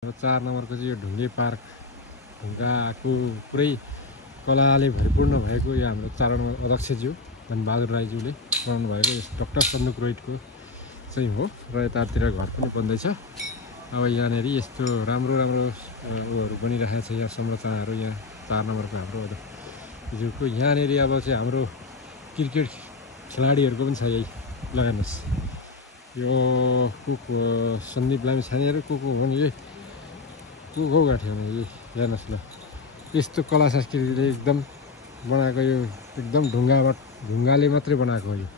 4 नम्बरको चाहिँ यो ढुङ्गे पार्क ढुङ्गाको पुरै कलाले भरिपूर्ण भएको यो हाम्रो 4 नम्बर अध्यक्षज्यू धनबहादुर राईज्यूले बनाउनु भएको यस डाक्टर सन्दुक रोडको चाहिँ हो र यतातिर घर पनि बन्दैछ। अब यहाँनिर यस्तो राम्रो राम्रो उहरू बनिरहेको छ यहाँ संरचनाहरू यहाँ 4 नम्बरको हाम्रो अध्यक्षज्यूको यहाँनिर अब चाहिँ हाम्रो क्रिकेट खेलाडीहरूको पनि छ यही लगाइनुहोस्। यो कुक सन्दीप लामिछानेहरू कुक हो भने यही कुक हो गाँठ्यो भने यही हेर्नुहोस् ल यस्तो कला संस्कृतिले एकदम बनाएको यो एकदम ढुङ्गाले मात्रै बनाएको हो यो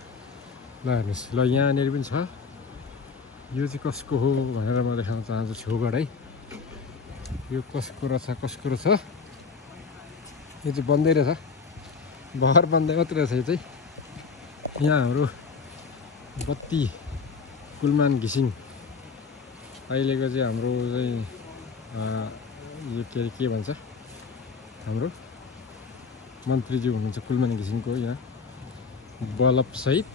ल हेर्नुहोस् ल यहाँनिर पनि छ। यो चाहिँ कसको हो भनेर म देखाउन चाहन्छु छेउबाट है। यो कसको रहेछ कसको रहेछ यो चाहिँ बन्दै रहेछ भर बन्दै मात्रै रहेछ यो चाहिँ। यहाँ हाम्रो बत्ती कुलमान घिसिङ अहिलेको चाहिँ हाम्रो चाहिँ यो के भन्छ हाम्रो मन्त्रीज्यू हुनुहुन्छ कुलमान घिसिङको यहाँ बल्लभसहित।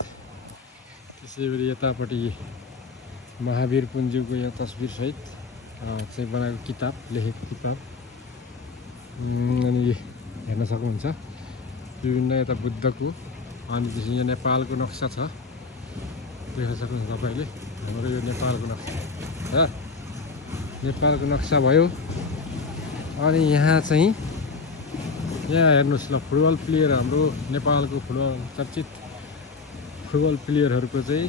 त्यसै गरी यतापट्टि महावीर पुन्ज्यूको यहाँ तस्बिरसहित चाहिँ बनाएको किताब लेखेको किताब अनि हेर्न सक्नुहुन्छ। विभिन्न यता बुद्धको अनि त्यसपछि यहाँ नेपालको नक्सा छ देख्न सक्नुहुन्छ तपाईँले। हाम्रो यो नेपालको नक्सा नेपालको नक्सा भयो। अनि यहाँ चाहिँ यहाँ हेर्नुहोस् ल फुटबल प्लेयर हाम्रो नेपालको चर्चित फुटबल प्लेयरहरूको चाहिँ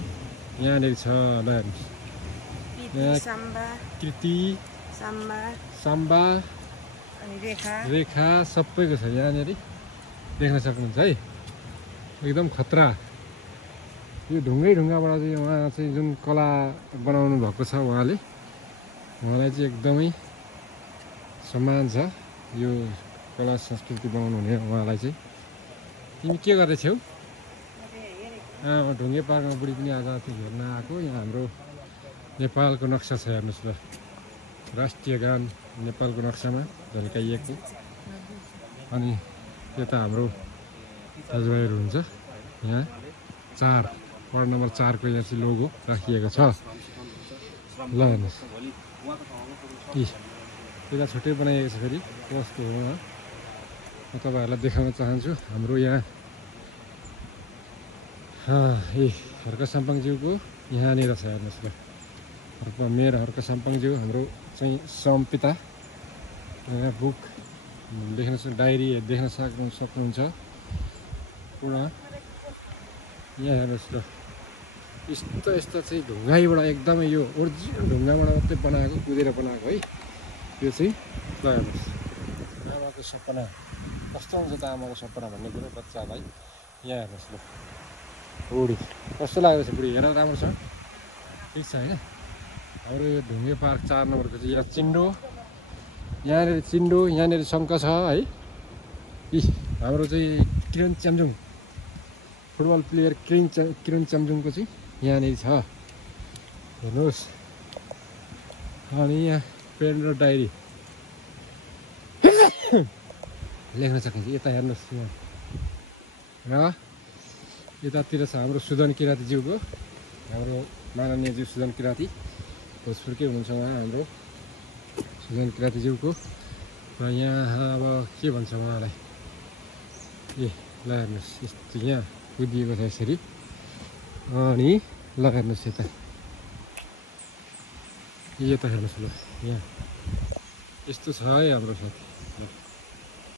यहाँनिर छ ल हेर्नुहोस्। कृति साम्बा रेखा सबैको छ यहाँनिर देख्न सक्नुहुन्छ है। एकदम खतरा यो ढुङ्गाबाट चाहिँ उहाँ चाहिँ जुन कला बनाउनु भएको छ उहाँलाई चाहिँ एकदमै सम्मान छ यो कला संस्कृति बनाउनु हुने उहाँलाई चाहिँ। तिमी के गर्दैछौ? ढुङ्गे पार्कमा बुढी पनि आज हेर्न आएको। यहाँ हाम्रो नेपालको नक्सा छ हेर्नुहोस् ल राष्ट्रिय गान नेपालको नक्सामा झल्काइएको। अनि यता हाम्रो दाजुभाइहरू हुन्छ यहाँ 4 वार्ड नम्बर 4 को यहाँ चाहिँ लोगो राखिएको छ ल हेर्नुहोस्। यता छुट्टै बनाइएको छ फेरि कस्तो हो म तपाईँहरूलाई देखाउन चाहन्छु। हाम्रो यहाँ हर्क साम्पाङज्यूको यहाँनिर छ हेर्नुहोस् ल मेयर हर्क साम्पाङज्यू हाम्रो चाहिँ सम्पिता यहाँ बुक देख्न डायरी देख्न सक्नुहुन्छ पुरा यहाँ हेर्नुहोस् ल यस्तो चाहिँ ढुङ्गाइबाट एकदमै यो ओरिजिनल ढुङ्गाबाट मात्रै बनाएको कुदेर बनाएको है यो चाहिँ ल हेर्नुहोस्। आमाको सपना कस्तो हुन्छ त आमाको सपना भन्ने कुरो बच्चालाई यहाँ हेर्नुहोस् ल बुढी कस्तो लाग्दैछ बुढी हेर राम्रो छ ठिक छ होइन। हाम्रो यो ढुङ्गे पार्क 4 नम्बरको चाहिँ यहाँ चिन्डो यहाँनिर शङ्ख छ है। हाम्रो चाहिँ किरण च्याम्जुङ फुटबल प्लेयर किरण च्याम्जुङको चाहिँ यहाँनिर छ हेर्नुहोस्। अनि यहाँ पेन र डायरी लेख्न सकिन्छ यता हेर्नुहोस् यहाँ र यतातिर छ हाम्रो सुदन किरातीज्यूको हाम्रो माननीयज्यू सुदन किराती भोजपुरकै हुनुहुन्छ उहाँ हाम्रो सुदन किरातीज्यूको। र यहाँ अब के भन्छ उहाँलाई ल हेर्नुहोस् यस्तो यहाँ कुदिएको छ यसरी। अनि ल हेर्नुहोस् यता हेर्नुहोस् ल यहाँ यस्तो छ है हाम्रो साथी।